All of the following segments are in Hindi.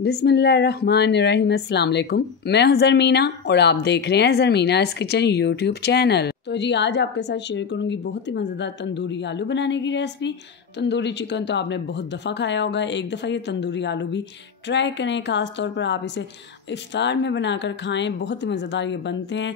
बिस्मिल्लाहिर्रहमानिर्रहीम। अस्सलाम वालेकुम। मैं हूं ज़रमीना और आप देख रहे हैं ज़रमीनाज़ किचन यूट्यूब चैनल। तो जी आज आपके साथ शेयर करूंगी बहुत ही मज़ेदार तंदूरी आलू बनाने की रेसिपी। तंदूरी चिकन तो आपने बहुत दफ़ा खाया होगा, एक दफ़ा ये तंदूरी आलू भी ट्राई करें। ख़ास तौर पर आप इसे इफ्तार में बनाकर खाएँ, बहुत ही मज़ेदार ये बनते हैं।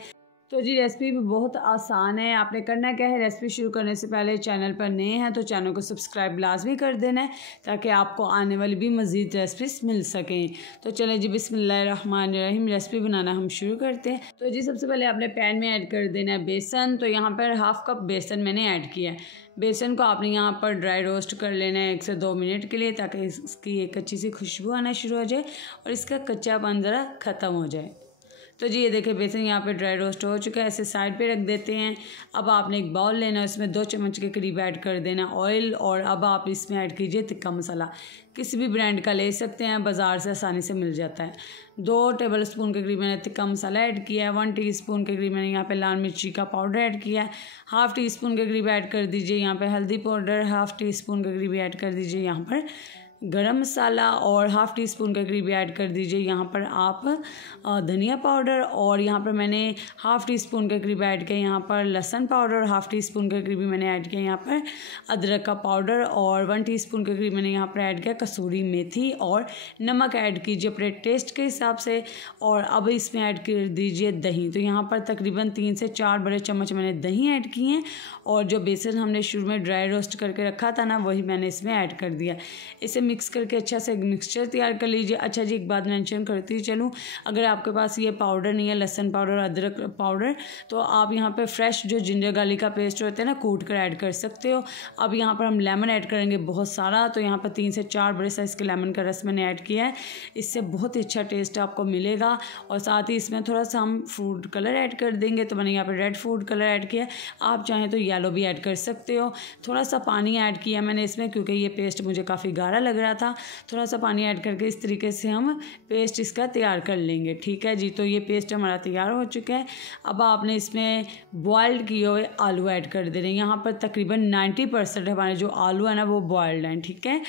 तो जी रेसिपी भी बहुत आसान है। आपने करना क्या है, रेसिपी शुरू करने से पहले चैनल पर नए हैं तो चैनल को सब्सक्राइब लाजमी कर देना है ताकि आपको आने वाली भी मज़ीद रेसिपीज मिल सकें। तो चलें जी बिस्मिल्लाहिर्रहमानिर्रहीम रेसिपी बनाना हम शुरू करते हैं। तो जी सबसे पहले आपने पैन में ऐड कर देना है बेसन। तो यहाँ पर हाफ़ कप बेसन मैंने ऐड किया है। बेसन को आपने यहाँ पर ड्राई रोस्ट कर लेना है 1 से 2 मिनट के लिए ताकि इसकी एक अच्छी सी खुशबू आना शुरू हो जाए और इसका कच्चापन ज़रा ख़त्म हो जाए। तो जी ये देखिए बेसन यहाँ पे ड्राई रोस्ट हो चुका है, ऐसे साइड पे रख देते हैं। अब आपने एक बाउल लेना है, उसमें 2 चम्मच के करीब ऐड कर देना ऑयल और अब आप इसमें ऐड कीजिए तिक्का मसाला। किसी भी ब्रांड का ले सकते हैं, बाज़ार से आसानी से मिल जाता है। 2 टेबलस्पून के करीब मैंने तिक्का मसाला ऐड किया है। 1 टीस्पून के करीब मैंने यहाँ पे लाल मिर्ची का पाउडर ऐड किया है। हाफ़ टी स्पून के करीब ऐड कर दीजिए यहाँ पे हल्दी पाउडर। हाफ़ टी स्पून के करीब ऐड कर दीजिए यहाँ पर गरम मसाला और हाफ़ टी स्पून के करीब ऐड कर दीजिए यहाँ पर आप धनिया पाउडर। और यहाँ पर मैंने हाफ़ टी स्पून के करीब ऐड किया यहाँ पर लहसुन पाउडर और हाफ़ टी स्पून के करीब मैंने ऐड किया यहाँ पर अदरक का पाउडर और 1 टीस्पून के करीब मैंने यहाँ पर ऐड किया कसूरी मेथी और नमक ऐड कीजिए अपने टेस्ट के हिसाब से। और अब इसमें ऐड कर दीजिए दही। तो यहाँ पर तकरीबन 3 से 4 बड़े चम्मच मैंने दही ऐड किए हैं और जो बेसन हमने शुरू में ड्राई रोस्ट करके रखा था ना, वही मैंने इसमें ऐड कर दिया। इसे मिक्स करके अच्छा से मिक्सचर तैयार कर लीजिए। अच्छा जी एक बात मेंशन करती चलूँ, अगर आपके पास ये पाउडर नहीं है लहसुन पाउडर अदरक पाउडर, तो आप यहाँ पे फ्रेश जो जिंजर गार्लिक का पेस्ट होता है ना, कूट कर ऐड कर सकते हो। अब यहाँ पर हम लेमन ऐड करेंगे बहुत सारा। तो यहाँ पर 3 से 4 बड़े साइज़ के लेमन का रस मैंने ऐड किया है। इससे बहुत ही अच्छा टेस्ट आपको मिलेगा और साथ ही इसमें थोड़ा सा हम फूड कलर ऐड कर देंगे। तो मैंने यहाँ पर रेड फूड कलर ऐड किया, आप चाहें तो येलो भी ऐड कर सकते हो। थोड़ा सा पानी ऐड किया मैंने इसमें क्योंकि ये पेस्ट मुझे काफ़ी गाढ़ा लग रहा था। थोड़ा सा पानी ऐड करके इस तरीके से हम पेस्ट इसका तैयार कर लेंगे। ठीक है जी, तो ये पेस्ट हमारा तैयार हो चुका है। अब आपने इसमें बॉइल्ड किए हुए आलू ऐड कर दे रहे हैं। यहाँ पर तकरीबन 90% हमारे जो आलू है ना वो बॉइल्ड हैं। ठीक है,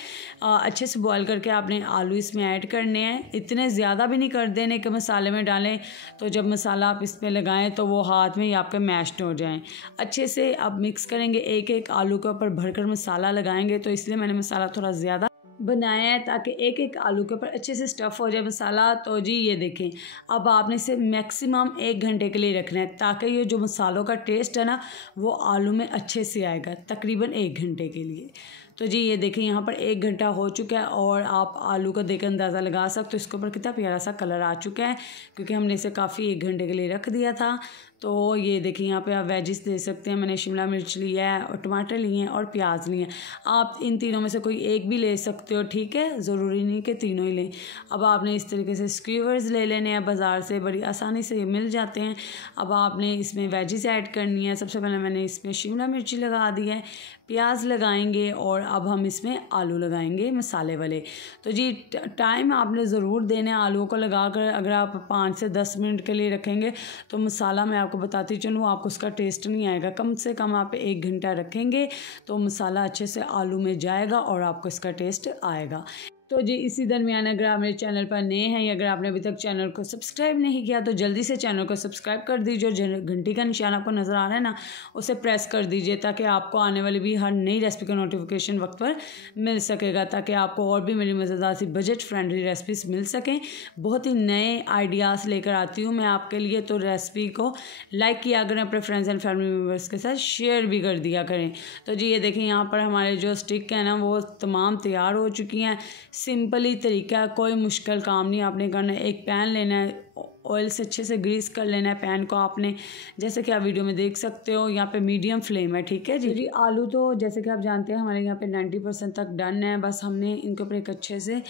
अच्छे से बॉयल करके आपने आलू इसमें ऐड करने हैं। इतने ज़्यादा भी नहीं कर देने कि मसाले में डालें तो जब मसाला आप इसमें लगाएं तो वो हाथ में ही आपके मैश्ड हो जाएं। अच्छे से आप मिक्स करेंगे, एक एक आलू के ऊपर भरकर मसाला लगाएंगे। तो इसलिए मैंने मसाला थोड़ा ज़्यादा बनाया है ताकि एक एक आलू के ऊपर अच्छे से स्टफ़ हो जाए मसाला। तो जी ये देखें, अब आपने इसे मैक्सिमम 1 घंटे के लिए रखना है ताकि ये जो मसालों का टेस्ट है ना वो आलू में अच्छे से आएगा, तकरीबन 1 घंटे के लिए। तो जी ये देखें यहाँ पर 1 घंटा हो चुका है और आप आलू का देख अंदाज़ा लगा सकते हो इसके ऊपर कितना प्यारा सा कलर आ चुका है क्योंकि हमने इसे काफ़ी 1 घंटे के लिए रख दिया था। तो ये देखिए यहाँ पे आप वेजिस दे सकते हैं। मैंने शिमला मिर्च लिया है और टमाटर लिए हैं और प्याज लिए हैं। आप इन तीनों में से कोई एक भी ले सकते हो, ठीक है, ज़रूरी नहीं कि तीनों ही लें। अब आपने इस तरीके से स्क्यूवर्स ले लेने हैं, बाज़ार से बड़ी आसानी से ये मिल जाते हैं। अब आपने इसमें वेजिस ऐड करनी है। सबसे पहले मैंने इसमें शिमला मिर्ची लगा दी है, प्याज लगाएंगे और अब हम इसमें आलू लगाएंगे मसाले वाले। तो जी टाइम आपने ज़रूर देना है आलूओं को लगाकर। अगर आप 5 से 10 मिनट के लिए रखेंगे तो मसाला मैं आपको बताती चलूँ आपको उसका टेस्ट नहीं आएगा। कम से कम आप 1 घंटा रखेंगे तो मसाला अच्छे से आलू में जाएगा और आपको इसका टेस्ट आएगा। तो जी इसी दरमियान अगर आप मेरे चैनल पर नए हैं या अगर आपने अभी तक चैनल को सब्सक्राइब नहीं किया तो जल्दी से चैनल को सब्सक्राइब कर दीजिए। जो घंटी का निशान आपको नज़र आ रहा है ना उसे प्रेस कर दीजिए ताकि आपको आने वाली भी हर नई रेसिपी का नोटिफिकेशन वक्त पर मिल सकेगा, ताकि आपको और भी मेरी मज़ेदार सी बजट फ्रेंडली रेसिपीज मिल सकें। बहुत ही नए आइडियाज़ लेकर आती हूँ मैं आपके लिए। तो रेसिपी को लाइक किया करें, अपने फ्रेंड्स एंड फैमिली मेम्बर्स के साथ शेयर भी कर दिया करें। तो जी ये देखें यहाँ पर हमारे जो स्टिक है ना वो तमाम तैयार हो चुकी हैं। सिंपल ही तरीका है, कोई मुश्किल काम नहीं आपने करना है। एक पैन लेना है, ऑयल से अच्छे से ग्रीस कर लेना है पैन को आपने, जैसे कि आप वीडियो में देख सकते हो। यहाँ पे मीडियम फ्लेम है, ठीक है जी। आलू तो जैसे कि आप जानते हैं हमारे यहाँ पे 90% तक डन है। बस हमने इनके ऊपर एक अच्छे से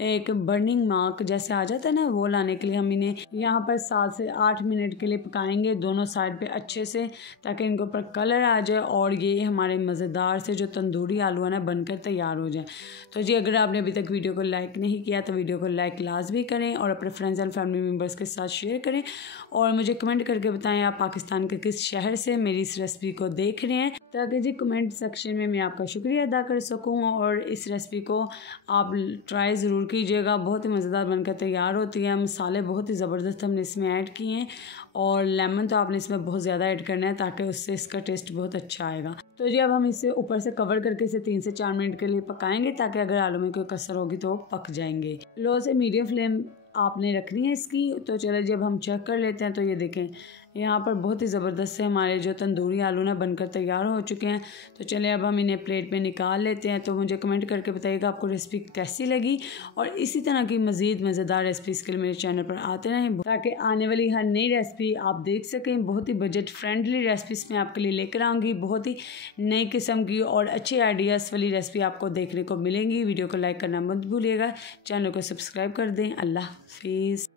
एक बर्निंग मार्क जैसे आ जाता है ना वो लाने के लिए हम इन्हें यहाँ पर 7 से 8 मिनट के लिए पकाएंगे दोनों साइड पे अच्छे से, ताकि इनके ऊपर कलर आ जाए और ये हमारे मज़ेदार से जो तंदूरी आलू है ना बनकर तैयार हो जाए। तो जी अगर आपने अभी तक वीडियो को लाइक नहीं किया तो वीडियो को लाइक लाजमी करें और अपने फ्रेंड्स एंड फैमिली मेम्बर्स के साथ साथ शेयर करें और मुझे कमेंट करके बताएं आप पाकिस्तान के किस शहर से मेरी इस रेसिपी को देख रहे हैं, ताकि जी कमेंट सेक्शन में मैं आपका शुक्रिया अदा कर सकूं। और इस रेसिपी को आप ट्राई ज़रूर कीजिएगा, बहुत ही मज़ेदार बनकर तैयार होती है। मसाले बहुत ही ज़बरदस्त हमने इसमें ऐड किए हैं और लेमन तो आपने इसमें बहुत ज़्यादा ऐड करना है ताकि उससे इसका टेस्ट बहुत अच्छा आएगा। तो जी अब हम इसे ऊपर से कवर करके इसे 3 से 4 मिनट के लिए पकाएंगे, ताकि अगर आलू में कोई कसर होगी तो वो पक जाएंगे। लो से मीडियम फ्लेम आपने रखनी है इसकी। तो चलो जब हम चेक कर लेते हैं तो ये देखें यहाँ पर बहुत ही ज़बरदस्त से हमारे जो तंदूरी आलू ना बनकर तैयार हो चुके हैं। तो चलिए अब हम इन्हें प्लेट में निकाल लेते हैं। तो मुझे कमेंट करके बताइएगा आपको रेसिपी कैसी लगी और इसी तरह की मज़ीद मज़ेदार रेसिपीज़ के लिए मेरे चैनल पर आते रहें, ताकि आने वाली हर नई रेसिपी आप देख सकें। बहुत ही बजट फ्रेंडली रेसिपीज़ मैं आपके लिए लेकर आऊँगी, बहुत ही नई किस्म की और अच्छे आइडियाज़ वाली रेसिपी आपको देखने को मिलेंगी। वीडियो को लाइक करना मत भूलिएगा, चैनल को सब्सक्राइब कर दें। अल्लाह हाफिज़।